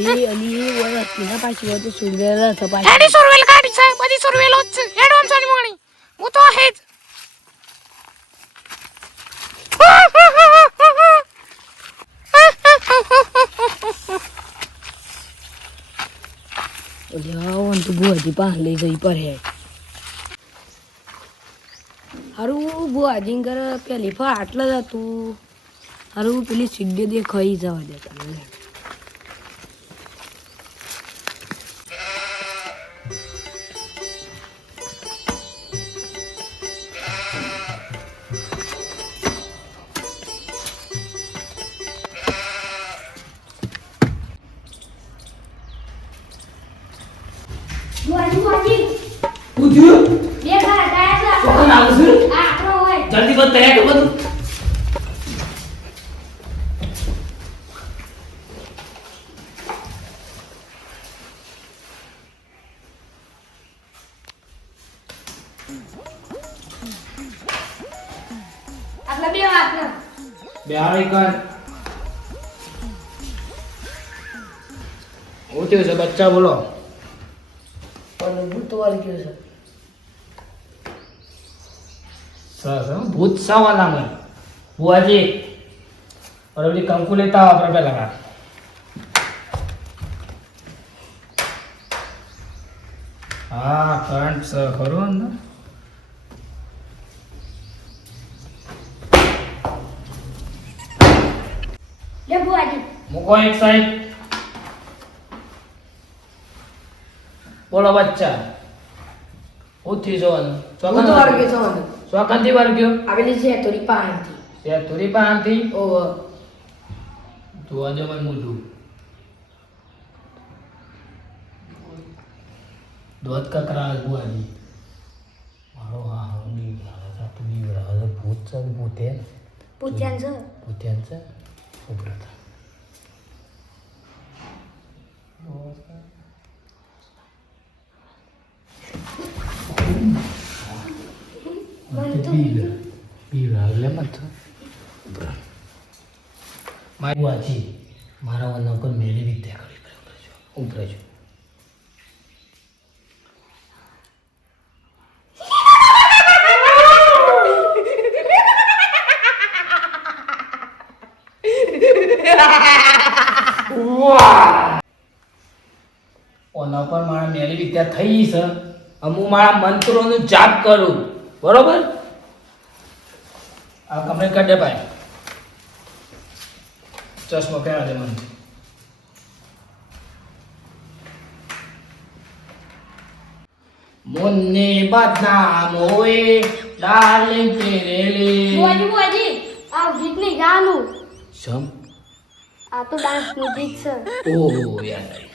એ અલી ઓય તીના પાછી તો સુરવેલા હતા પાછી હેડી સુરવેલ ગાડી છે બધી સુરવેલો જ છે હેડો આમ સાની મોણી હું તો હેજ ઓય તો બુઆજી પાહ લઈ જઈ પર હે હારું બુઆજી ઘર પેલી ફા આટલા જ હતું હારું પેલી સીડે દે ખાઈ જવા દેતા મને જલ્દી બસ તૈયાર કર બધું આટલા બે વાત બિહારી કર ઓતે છે બચ્ચા બોલો પણ ભૂતવાળ ગયો છે સરસ ભૂત સાવાના મને બુઆજી और अभी कंकु लेता आप रुपये लगा हाँ करंट से करो ना લે બુઆજી मुको एक साइड बोलो बच्चा उठी जोन ભૂતવાળ ગયો છે स्वाकंती बार क्यों આવેલી છે તોરી પાહથી से तुरी पांती ઓ तू आज मन मुझू दूध का कराल बुआजी मारो हाँ हम नहीं बना था तू नहीं बना था भूत सा भूत है પૂછ્યાન છે भूत्यांचा उभरा था बीगा अगले मत उभरा मारी बुआजी मारा वरना को मेरी विद्या करी उभरा जो ઓના પર મારા મેલી વિદ્યા થઈ છે હું મારા મંત્રોનો જાપ કરું બરોબર આ કમ્પ્લીટ કરી દે ભાઈ ચશ્મો પહેરા દે મને મુન્ને બદનામ હોએ ડાર્લિંગ તેરે લે બુઆજી આ ગીત નહીં ગાનું સમ આ તો ડાન્સ નું ગીત છે ઓહો યાર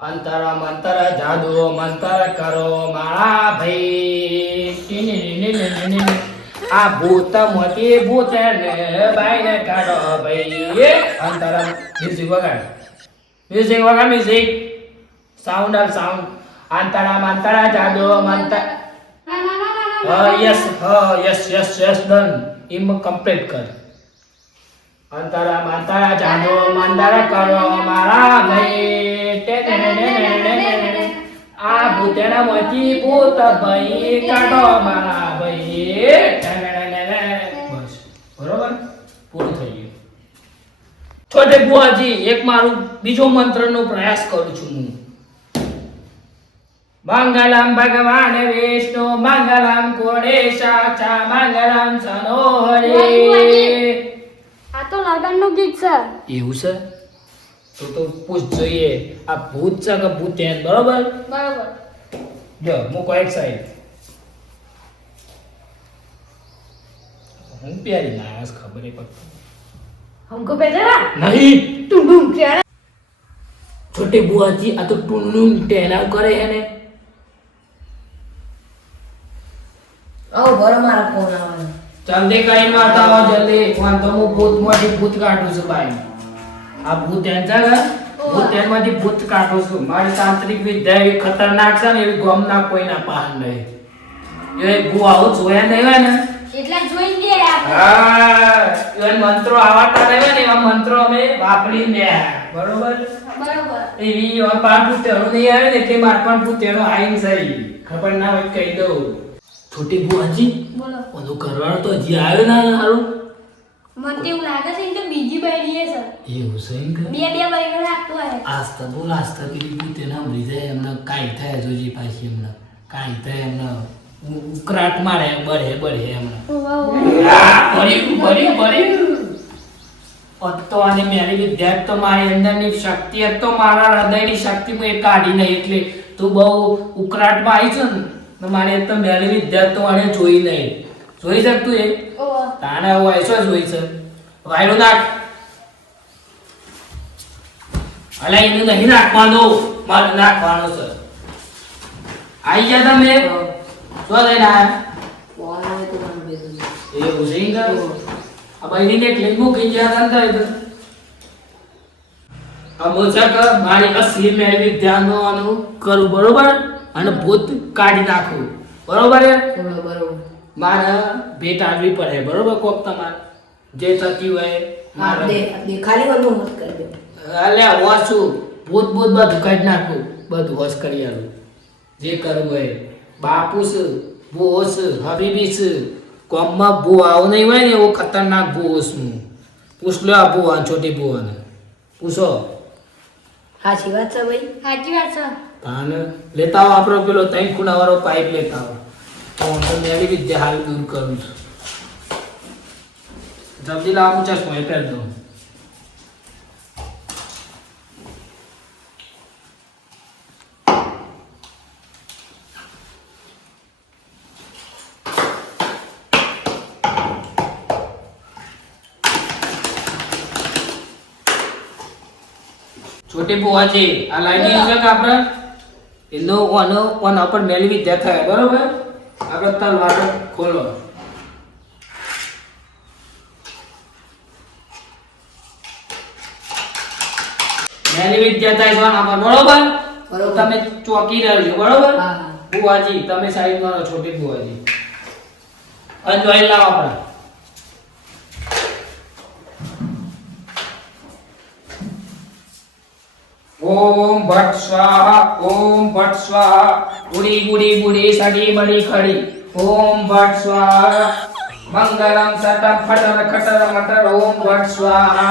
अंतर मंतर जादू मंतर करो मारा भाई आ भूत मोती भूत ने बाई ने काढो भाई अंतर म्यूजिक वगाड म्यूजिक साउंड अंतर मंतर जादू मंतर यस डन इम कंप्लीट कर अंतर मंतर जादू मंतर करो मारा भाई आ भूतेना मोती भूत भाई काढो मारा भाई बस बरोबर पूરું થઈ ગયું છોટે બુઆજી એક મારું બીજો મંત્રનો પ્રયાસ કરું છું હું મંગલમ ભગવાન વિષ્ણુ મંગલમ કોણેશાચા મંગલમ સનોહરે આ તો લગન નું ગીત છે એવું છે તો પૂછ જોઈએ આ ભૂત છે કે ભૂતેન બરોબર બરોબર જો મૂકો એક સાઈડ હું પ્યારી ના આસ ખબર હે પક્કી हमको भेजा नहीं तुम तुम क्या छोटे बुआजी आ तो टुन्नू टेना करे है ने आओ बरो मारा फोन आवे जल्दी कहीं मारता हो जल्दी वन तो मु भूत मोटी भूत काटू से भाई आप भूत यांचा का હું તેમાંથી ભૂત કાઢું છું. મારી તાંત્રિક વિદ્યા એવી ખતરનાક છે ને એવી ગમના કોઈના પાન નહીં. એ ભૂઆઓ જોયા નહીં હોય ને એટલા જોઈ લે આપણે. હા એ મંત્રો આવતા રહે ને એવા મંત્રો અમે વાપરી લે બરોબર. બરોબર. એવી પાન પુતેણો નહીં આવે ને એટલે માર પાન પુતેણો આવીને સહી ખબર ના હોય કહી દઉં. છોટી ભૂઆજી બોલો. ઓલું કરવાનું તો હજી આવ્યો ના હારું. મને તો એવું લાગે છે કે બીજી બૈરી છે. એવું છે એમ કે? બે બૈરી લાગતો હોય. આસ્તા બોલ આસ્તા પેલી પુતેના મરી જાય એમને કાંઈ થાય જોજી પાછી એમને કાંઈ થાય એમને ઉકરાટ મારે બળે એમને તો આની મેરી વિદ્યા તો મારી અંદરની શક્તિ તો મારા હૃદયની શક્તિ હું એ કાઢી નહીં એટલે તું બહુ ઉકરાટમાં આવી છે ને તો મારે તો મેરી વિદ્યા તો આને જોઈ નહીં જોઈ શકતું એ ઓહો. તાને હોય શું જોઈ છે વાયરો નાખ અલા એનું નહીં નાખવાનું મારે નાખવાનો છે આઈ ગયા તમે શું લઈને આયા એવું છે ઈંગા આ બૈરીને એટલે મૂકી ગયા હતા અંદર આ મોચક મારી અસલી મેળવી ધ્યાનનું કરું બરોબર અને ભૂત કાઢી નાખું બરોબર બરોબર. મારે ભેટ આલવી પડે બરોબર કોક તમારે જે થતી હોય મારે ખાલી બધું મત કરી દે. અલે હોશું ભૂત બધું કાઢી નાખું બધું હોશ કરી આલું જે કરવું હોય બાપુ છે ભૂવો છે હબીબી છે કોમમાં ભૂ આવો નહીં હોય ને એવો ખતરનાક ભૂવો છું પૂછ લો આ ભૂવા છોટી ભૂવાને પૂછો સાચી વાત છે ભાઈ. સાચી વાત છે. તાને લેતા આવો આપણો પેલો 3 ખૂણાવાળો પાઇપ લેતા આવો તો હું તો મેળી વિદ્યા હાલ દૂર કરું છું જલ્દી લાવો હું ચશ્મો એ પહેર દઉં છોટી બુઆજી આ લાઈન છે કે આપણે એનો ઓના પર મેલી વિદ્યા થાય બરોબર આપણે તલવાર ખોલો મેલી વિદ્યા થાય છે આના પર બરોબર બરોબર. તમે ચોકી રહેજો બરોબર હા, હા. બુઆજી તમે સાઈડ માં રહો છોટી બુઆજી અંજવાઈ લાવો આપણે ओम भट स्वाहा ओम भट स्वाहा उड़ी बुड़ी बुड़ी सड़ी बड़ी खड़ी ओम भट स्वाहा मंगलम सतम फटर खटर मटर ओम भट स्वाहा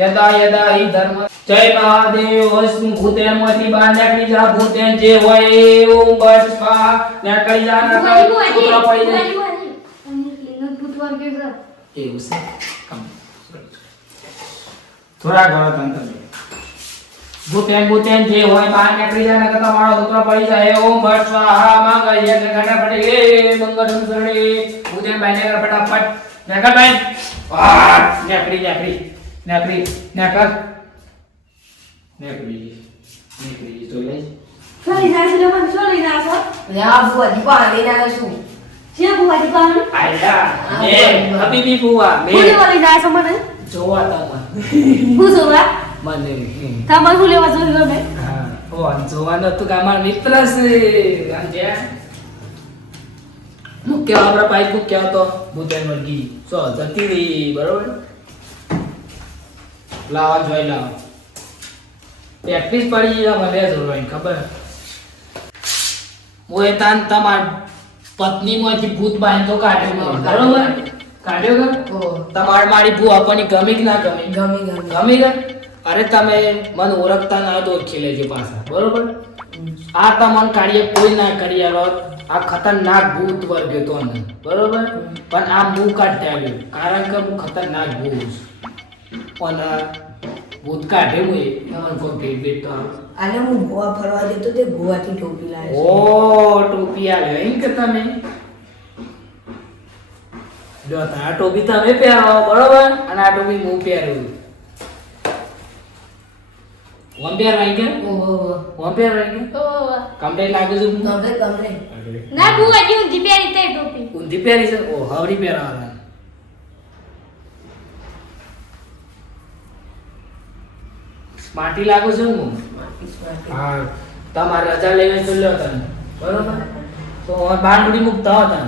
यदा यदा हि धर्म जय महादेव विष्णु भूते मति बांधकरी जा भूते जे होय ओम भट स्वाहा नकरी जा नकरी पुत्र पड़ी जाय ભૂતવાર કે છે. એવું છે કમ થોડા ઘણા તંત્ર ભૂતેન જે હોય બહાર નીકળી જાય ને તમારો પુત્ર પડી જાય ઓમ ભટ સ્વાહા મંગલ્ય ગણપતિ એ મંગળમ સરણે ભૂતેન બાઈને કર ફટાફટ નકર બાઈ આ નીકળી તો લઈ ચોરી ના છે મને ચોરી ના છે. અને આ બુઆજી પાણી ના શું છે ભૂવાજી પાનું. આયા એ હબીબી બુઆ મે ભૂલી વળી ના છે મને. જોવા તા હું જોવા. મને તમારે હું લેવા જોઈ ગમે. હા ઓ જોવાનો તો કે અમાર મિત્ર છે સમજે મુખ્ય આપણા પાઇપ મુખ્ય હતો ભૂતેન વર્ગી સો જતી રહી બરોબર લાવો જોઈ લાવો પ્રેક્ટિસ પડી જાય મને જોવાની ખબર ઓય તાન તમાર પત્નીમાંથી ભૂત બાંધો કાઢ્યો બરોબર કાઢ્યો કે તમાર મારી ભૂ આપવાની ગમી કે ના ગમી ગમી કે અરે તમે મને ઓળખતા ના તો ઓળખી લેજે પાછા બરોબર આ તમને કાર્ય કોઈ ના કરી આલો આ ખતરનાક ભૂત વર્ગ હતો ને બરોબર પણ આ હું કાઢ્યા કારણ કે હું ખતરનાક ભૂત પણ ભૂત કાઢે હું મને કોઈ ભેટ ભેટ તો આને હું ગોવા ફરવા જતો તે ગોવાથી ટોપી લાવે ઓ ટોપી આલે એમ કે તમે જો આ ટોપી તમે પહેરો બરોબર અને આ ટોપી હું પહેરું વંપેર રહી ગયા વંપેર રહી ગયા કમ્પ્લેટ લાગે છે કમરે ના ભૂવાજી ઊંધી પહેરી તે ટોપી. ઊંધી પહેરી છે ઓ હવડી પહેરાવાના માટી લાગો છો હું હા તમારે રજા લેવી તો લ્યો તમે બરોબર તો બાર ઉડી મૂકતા હતા